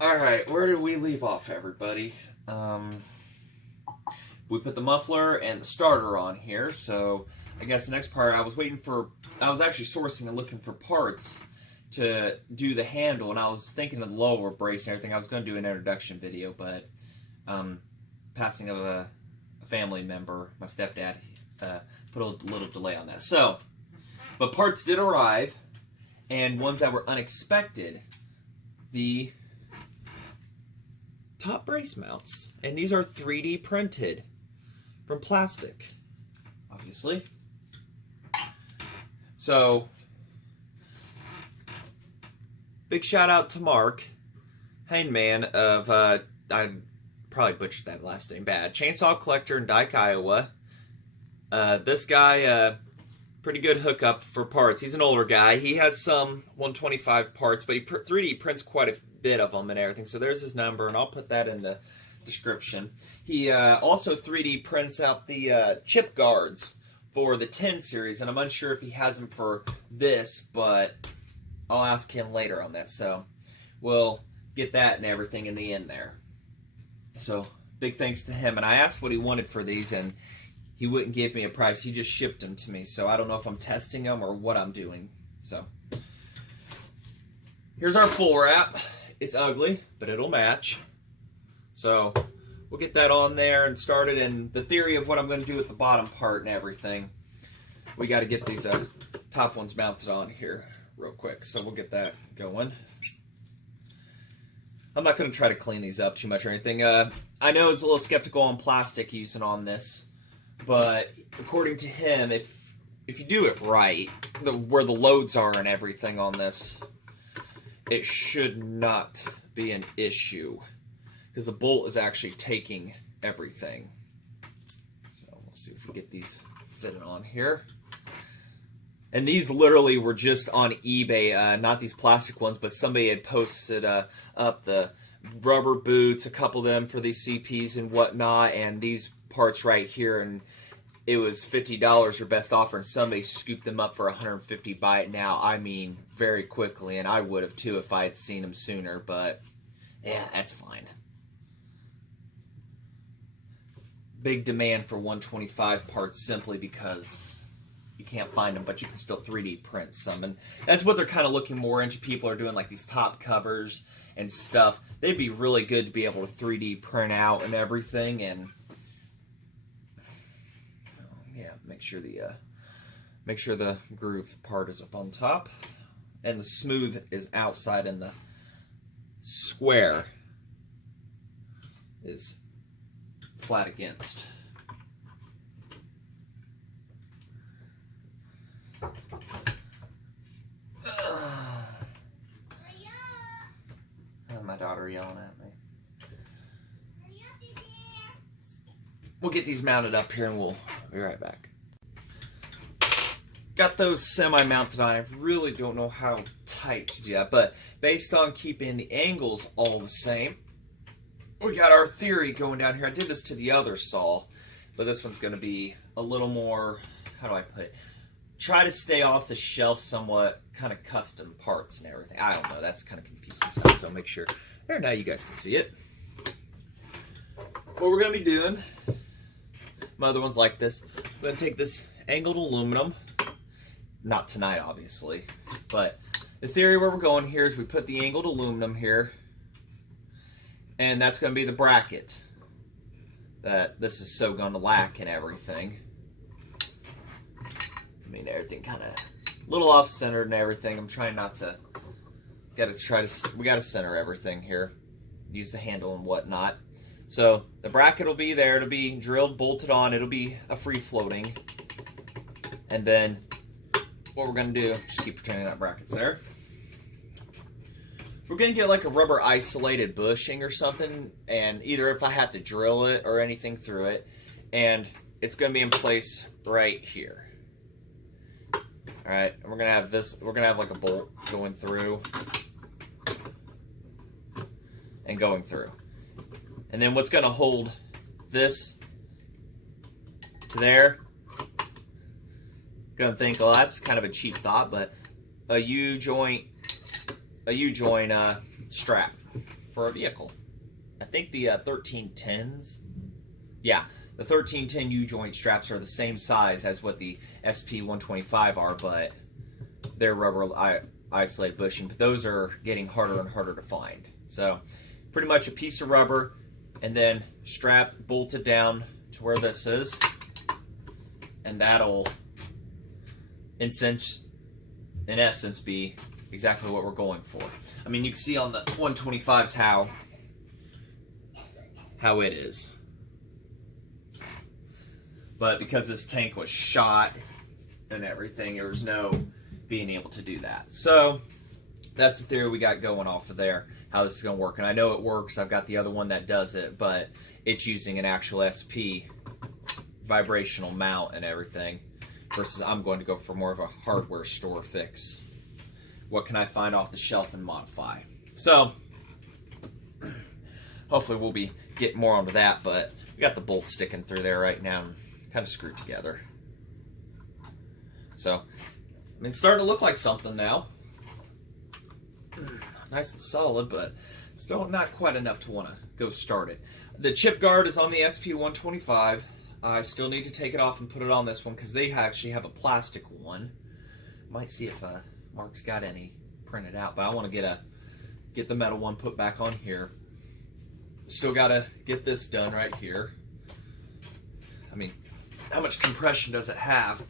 Alright, where did we leave off, everybody? We put the muffler and the starter on here, so I guess the next part, I was actually sourcing and looking for parts to do the handle, and I was thinking of the lower brace and everything. I was going to do an introduction video, but passing of a family member, my stepdad, put a little delay on that. So, but parts did arrive, and ones that were unexpected. The top brace mounts, and these are 3D printed from plastic, obviously. So, big shout out to Mark Heinman of, I probably butchered that last name bad, Chainsaw Collector in Dike, Iowa. This guy, pretty good hookup for parts. He's an older guy. He has some 125 parts, but he 3D prints quite a bit of them and everything. So there's his number, and I'll put that in the description. He also 3D prints out the chip guards for the 10 series, and I'm unsure if he has them for this, but I'll ask him later on that. So we'll get that and everything in the end there. So big thanks to him. And I asked what he wanted for these, and he wouldn't give me a price. He just shipped them to me. So I don't know if I'm testing them or what I'm doing. So here's our full wrap. It's ugly, but it'll match. So we'll get that on there and started. And the theory of what I'm going to do with the bottom part and everything, we got to get these top ones mounted on here real quick. So we'll get that going. I'm not going to try to clean these up too much or anything. I know it's a little skeptical on plastic using on this, but according to him, if you do it right, where the loads are and everything on this, it should not be an issue, because the bolt is actually taking everything. So let's see if we get these fitted on here. And these literally were just on eBay, not these plastic ones, but somebody had posted up the rubber boots, a couple of them for these CPs and whatnot, and these parts right here, and it was $50 your best offer, and somebody scooped them up for $150 buy it now. I mean, very quickly, and I would have too if I had seen them sooner, but yeah, that's fine. Big demand for 125 parts simply because you can't find them, but you can still 3D print some, and that's what they're kind of looking more into. People are doing like these top covers and stuff. They'd be really good to be able to 3D print out and everything, and yeah, make sure the groove part is up on top, and the smooth is outside, and the square is flat against. My daughter yelling at me. We'll get these mounted up here and we'll be right back. Got those semi-mounted on. I really don't know how tight to do that, but based on keeping the angles all the same, we got our theory going down here. I did this to the other saw, but this one's going to be a little more, how do I put it? Try to stay off the shelf somewhat, kind of custom parts and everything. I don't know, that's kind of confusing stuff, so make sure. There, now you guys can see it. What we're going to be doing, my other one's like this. I'm going to take this angled aluminum, not tonight obviously, but the theory where we're going here is we put the angled aluminum here, and that's going to be the bracket that this is so going to lack and everything. I mean, everything kind of a little off-centered and everything. I'm trying not to, we got to center everything here. Use the handle and whatnot. So the bracket will be there. It'll be drilled, bolted on. It'll be a free-floating. And then what we're going to do, just keep pretending that bracket's there. We're going to get like a rubber isolated bushing or something, and either if I have to drill it or anything through it, and it's going to be in place right here. Alright, and we're going to have this, we're going to have like a bolt going through and going through. And then what's going to hold this to there, going to think, well, that's kind of a cheap thought, but a U-joint strap for our vehicle. I think the 1310s, yeah, the 1310 U-joint straps are the same size as what the SP125 are, but they're rubber isolated bushing, but those are getting harder and harder to find. So pretty much a piece of rubber and then strapped, bolted down to where this is, and that'll in essence be exactly what we're going for. I mean, you can see on the 125s how it is. But because this tank was shot and everything, there was no being able to do that. So that's the theory we got going off of there, how this is going to work. And I know it works. I've got the other one that does it, but it's using an actual SP vibrational mount and everything, versus I'm going to go for more of a hardware store fix. What can I find off the shelf and modify? So hopefully we'll be getting more onto that, but we got the bolt sticking through there right now and kind of screwed together. So, I mean, it's starting to look like something now. Nice and solid, but still not quite enough to want to go start it. The chip guard is on the SP125. I still need to take it off and put it on this one because they actually have a plastic one. Might see if Mark's got any printed out, but I want to get the metal one put back on here. Still got to get this done right here. I mean, how much compression does it have?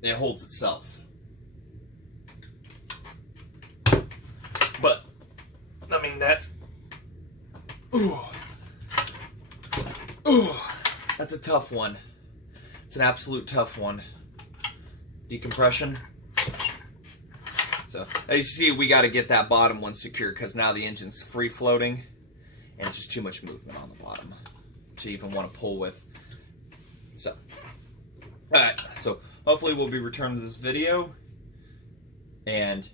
It holds itself. But, I mean, that's... Ooh. Ooh. That's a tough one. It's an absolute tough one. Decompression. So, as you see, we got to get that bottom one secure because now the engine's free floating and it's just too much movement on the bottom to even want to pull with. So, alright, so hopefully we'll be returning to this video and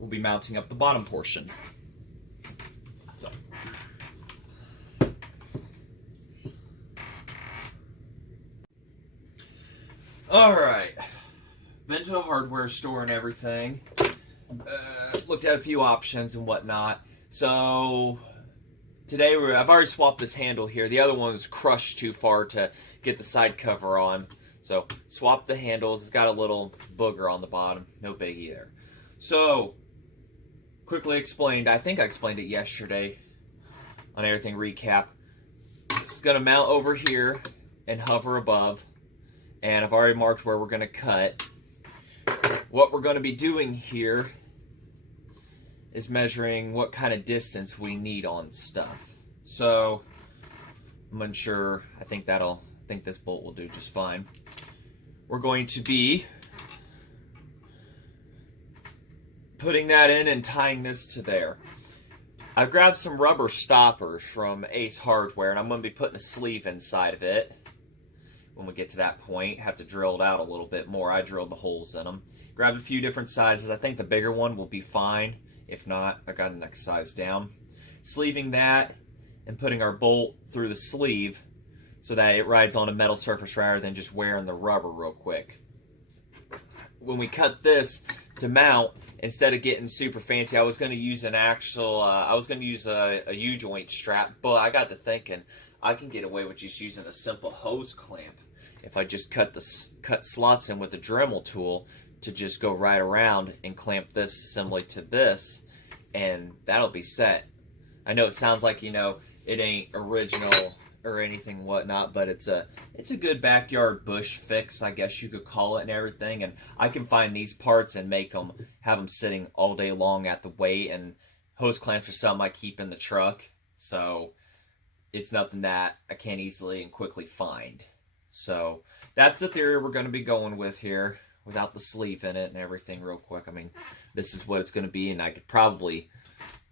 we'll be mounting up the bottom portion. So. Alright, been to the hardware store and everything, looked at a few options and whatnot. So today I've already swapped this handle here. The other one was crushed too far to get the side cover on. So swap the handles. It's got a little booger on the bottom. No biggie there. So quickly explained. I think I explained it yesterday on Everything Recap. It's going to mount over here and hover above. And I've already marked where we're going to cut. What we're going to be doing here is measuring what kind of distance we need on stuff. So I'm unsure. I think this bolt will do just fine. We're going to be putting that in and tying this to there. I've grabbed some rubber stoppers from Ace Hardware, and I'm going to be putting a sleeve inside of it. When we get to that point, have to drill it out a little bit more. I drilled the holes in them. Grabbed a few different sizes. I think the bigger one will be fine. If not, I got the next size down. Sleeving that and putting our bolt through the sleeve so that it rides on a metal surface rather than just wearing the rubber real quick. When we cut this to mount, instead of getting super fancy, I was going to use an actual, a U-joint strap, but I got to thinking I can get away with just using a simple hose clamp. If I just cut slots in with a Dremel tool to just go right around and clamp this similarly to this, and that'll be set. I know it sounds like, you know, it ain't original or anything whatnot, but it's a good backyard bush fix, I guess you could call it, and everything. And I can find these parts and have them sitting all day long at the weight, and hose clamps are something I keep in the truck, so it's nothing that I can't easily and quickly find. So that's the theory we're going to be going with here, without the sleeve in it and everything real quick. I mean, this is what it's going to be, and I could probably,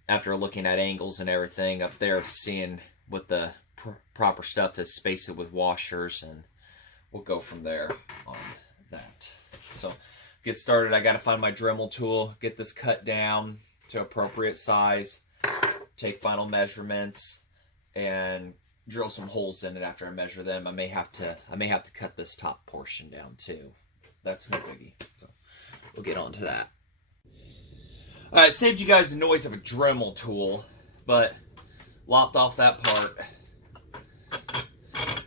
after looking at angles and everything up there, seeing what the proper stuff is, space it with washers, and we'll go from there on that. So get started. I got to find my Dremel tool, get this cut down to appropriate size, take final measurements, and drill some holes in it after I measure them. I may have to cut this top portion down too. That's no biggie. So we'll get on to that. Alright, saved you guys the noise of a Dremel tool, but lopped off that part.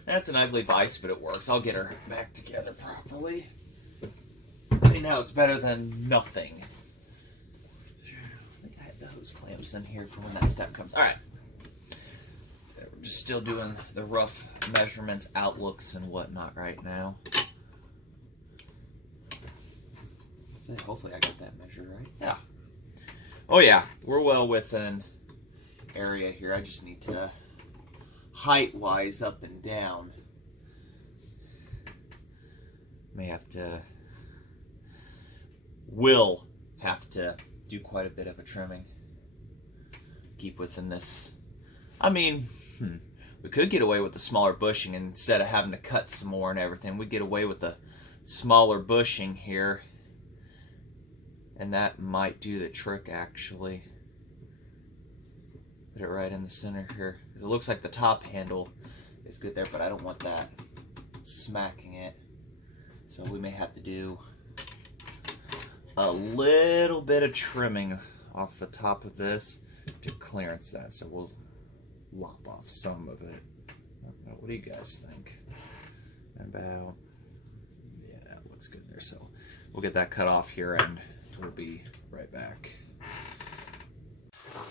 That's an ugly vise, but it works. I'll get her back together properly. See, now it's better than nothing. I think I had the hose clamps in here for when that step comes. Alright. We're just still doing the rough measurements, outlooks, and whatnot right now. So hopefully I got that measured right. Yeah. Oh yeah, we're well within area here. I just need to height-wise up and down. Will have to do quite a bit of a trimming. Keep within this. I mean, we could get away with the smaller bushing instead of having to cut some more and everything. We'd get away with the smaller bushing here. And that might do the trick, actually. Put it right in the center here. It looks like the top handle is good there, but I don't want that smacking it. So we may have to do a little bit of trimming off the top of this to clearance that. So we'll lop off some of it. What do you guys think? About, yeah, that looks good there. So we'll get that cut off here and we'll be right back.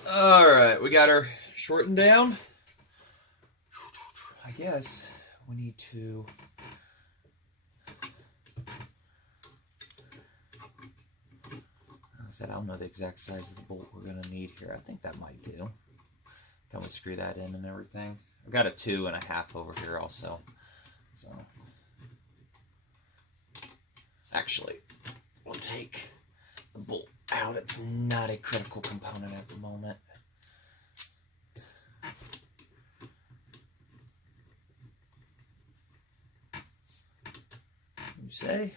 Alright, we got her shortened down. I guess we need to I don't know the exact size of the bolt we're going to need here. I think that might do. Can we screw that in and everything? I've got a 2.5 over here also. So actually, we'll take the bolt out. It's not a critical component at the moment. You say?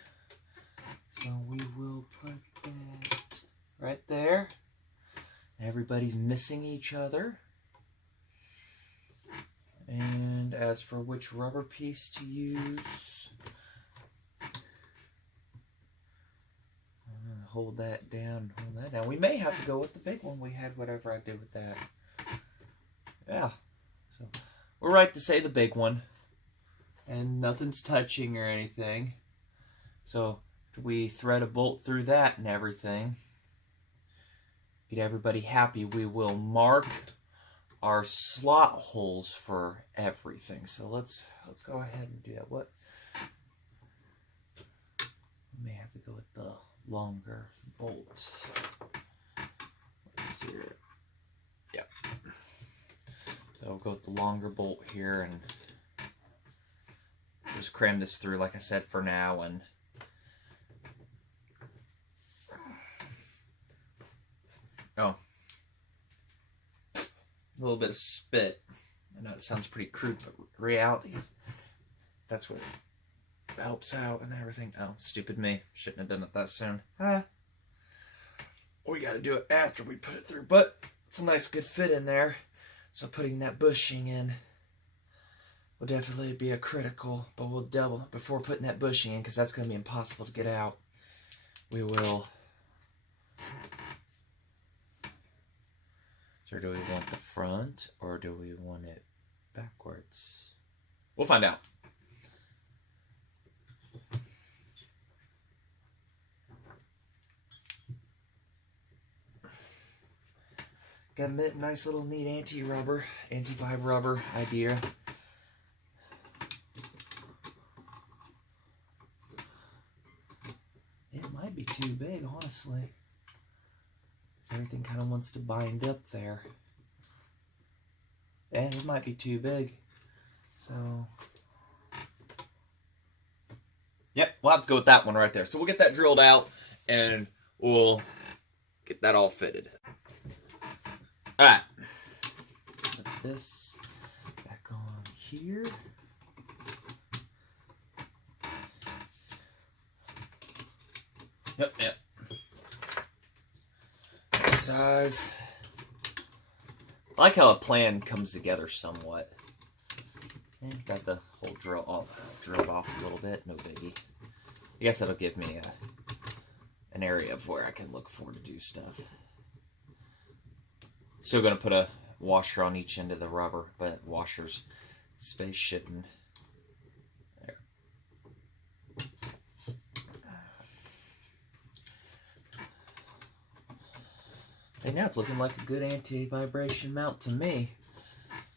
So we will put that right there. Everybody's missing each other. And as for which rubber piece to use, hold that down, hold that down. We may have to go with the big one we had, whatever I did with that. Yeah, so we're right to say the big one. And nothing's touching or anything. So we thread a bolt through that and everything. Get everybody happy. We will mark our slot holes for everything. So let's go ahead and do that. What? We may have to go with the longer bolts. Let's see here. Yep. So we'll go with the longer bolt here and just cram this through, like I said, for now. And oh, a little bit of spit. I know it sounds pretty crude, but reality, that's what helps out and everything. Oh, stupid me. Shouldn't have done it that soon. We got to do it after we put it through, but it's a nice good fit in there. So putting that bushing in will definitely be a critical, but we'll double before putting that bushing in, because that's going to be impossible to get out. We will. So do we want the front or do we want it backwards? We'll find out. Got a nice little neat anti-vibe rubber idea. It might be too big, honestly. Everything kind of wants to bind up there. And it might be too big. So, yep, we'll have to go with that one right there. So we'll get that drilled out and we'll get that all fitted. Alright. Put this back on here. Yep. Size. I like how a plan comes together somewhat. And got the whole drilled off a little bit, no biggie. I guess that'll give me an area of where I can look for to do stuff. Still going to put a washer on each end of the rubber, but washer's space shifting. There. Hey, now it's looking like a good anti-vibration mount to me.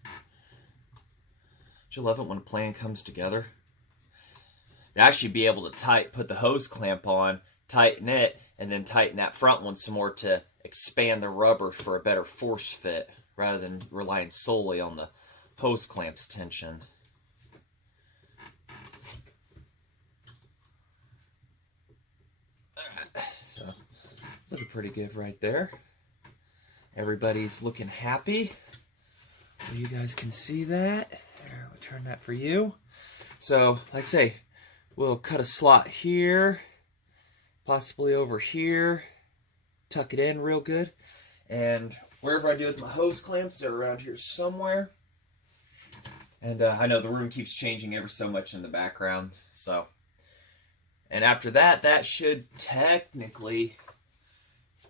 Don't you love it when a plan comes together? You actually be able to put the hose clamp on, tighten it, and then tighten that front one some more to expand the rubber for a better force fit, rather than relying solely on the hose clamp's tension. So, looking pretty good right there. Everybody's looking happy. You guys can see that. There, we'll turn that for you. So, like I say, we'll cut a slot here, possibly over here, tuck it in real good, and wherever I do with my hose clamps, they're around here somewhere. And I know the room keeps changing ever so much in the background, so. And after that, that should technically,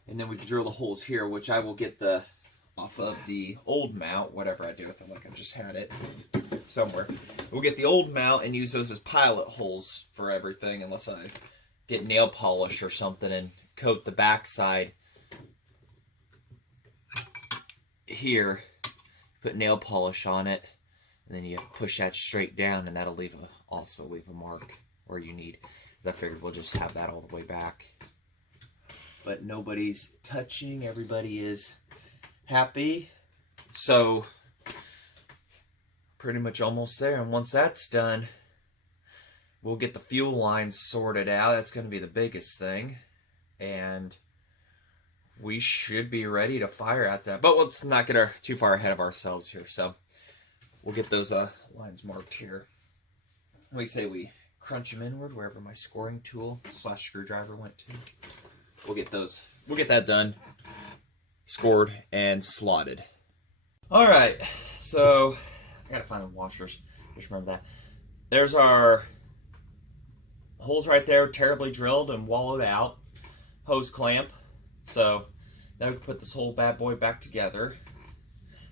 and then we can drill the holes here, which I will get off of the old mount, whatever I do with it, like I just had it somewhere. We'll get the old mount and use those as pilot holes for everything, unless I get nail polish or something and coat the backside here, put nail polish on it, and then you push that straight down, and that'll also leave a mark where you need. I figured we'll just have that all the way back. But nobody's touching, everybody is happy. So, pretty much almost there. And once that's done, we'll get the fuel lines sorted out. That's going to be the biggest thing. And we should be ready to fire at that. But let's not get too far ahead of ourselves here. So, we'll get those lines marked here. We say we crunch them inward wherever my scoring tool / screwdriver went to. We'll get that done, scored, and slotted. Alright, so I gotta find the washers. Just remember that. There's our holes right there, terribly drilled and wallowed out. Hose clamp. So now we can put this whole bad boy back together.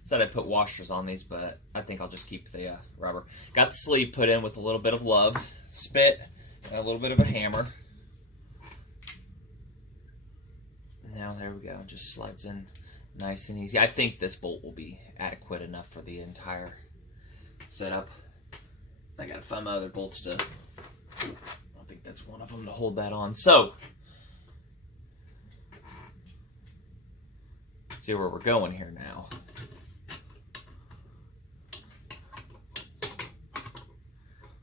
Said I'd put washers on these, but I think I'll just keep the rubber. Got the sleeve put in with a little bit of love, spit, and a little bit of a hammer. Now there we go, just slides in nice and easy. I think this bolt will be adequate enough for the entire setup. I gotta find my other bolts to, I think that's one of them to hold that on. So, see where we're going here now.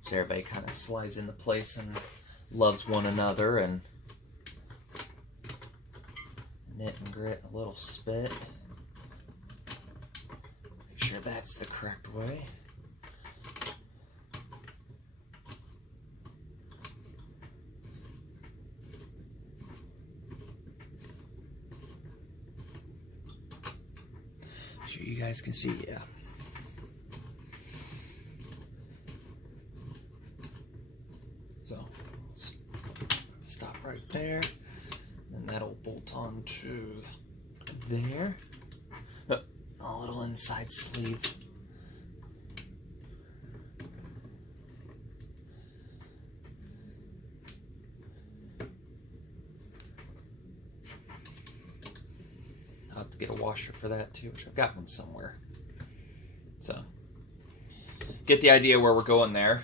So everybody kind of slides into place and loves one another, and knit and grit a little spit. Make sure that's the correct way. So you guys can see, yeah. So stop right there. And that'll bolt on to there. A little inside sleeve. I'll have to get a washer for that too, which I've got one somewhere. So, get the idea where we're going there.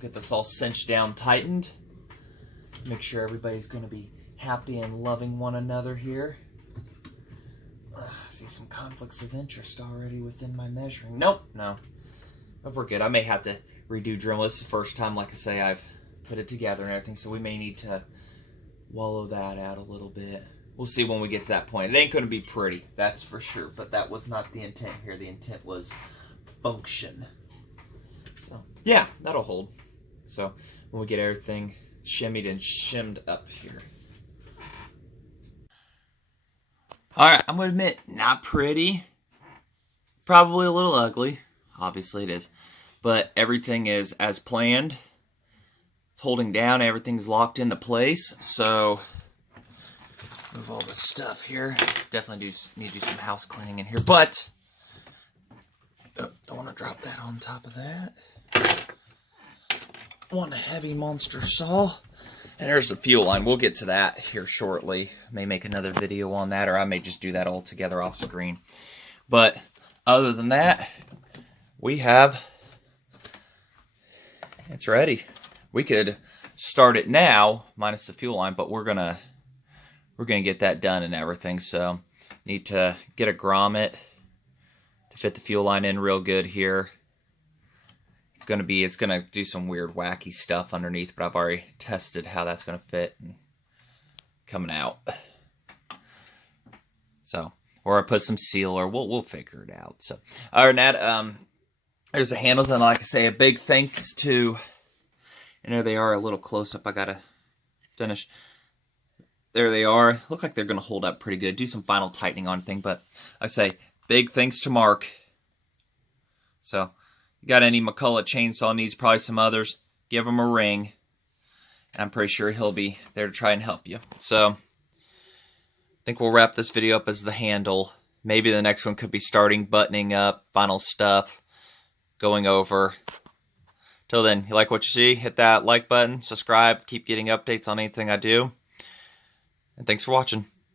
Get this all cinched down, tightened. Make sure everybody's going to be happy and loving one another here. See some conflicts of interest already within my measuring. Nope, no. But we're good. I may have to redo drill. This is the first time, like I say, I've put it together and everything, so we may need to wallow that out a little bit. We'll see when we get to that point. It ain't going to be pretty, that's for sure, but that was not the intent here. The intent was function. So, yeah, that'll hold. So, when we get everything shimmied and shimmed up here. Alright, I'm going to admit, not pretty. Probably a little ugly. Obviously it is. But everything is as planned. It's holding down. Everything's locked into place. So, Move all the stuff here. Definitely need to do some house cleaning in here, but don't want to drop that on top of that. Want a heavy monster saw. And there's the fuel line. We'll get to that here shortly. May make another video on that, or I may just do that all together off screen. But other than that, it's ready. We could start it now, minus the fuel line, but we're gonna get that done and everything. So need to get a grommet to fit the fuel line in real good here. It's gonna do some weird wacky stuff underneath, but I've already tested how that's gonna fit and coming out. So, or I put some seal, or we'll figure it out. So, other than that, there's the handles, and like I say, a big thanks to, and there they are, a little close up. I gotta finish. There they are. Look like they're gonna hold up pretty good. Do some final tightening on thing, but I say big thanks to Mark. So. You got any McCulloch chainsaw needs, probably some others, give him a ring. I'm pretty sure he'll be there to try and help you. So, I think we'll wrap this video up as the handle. Maybe the next one could be starting, buttoning up, final stuff, going over. Till then, you like what you see, hit that like button, subscribe, keep getting updates on anything I do. And thanks for watching.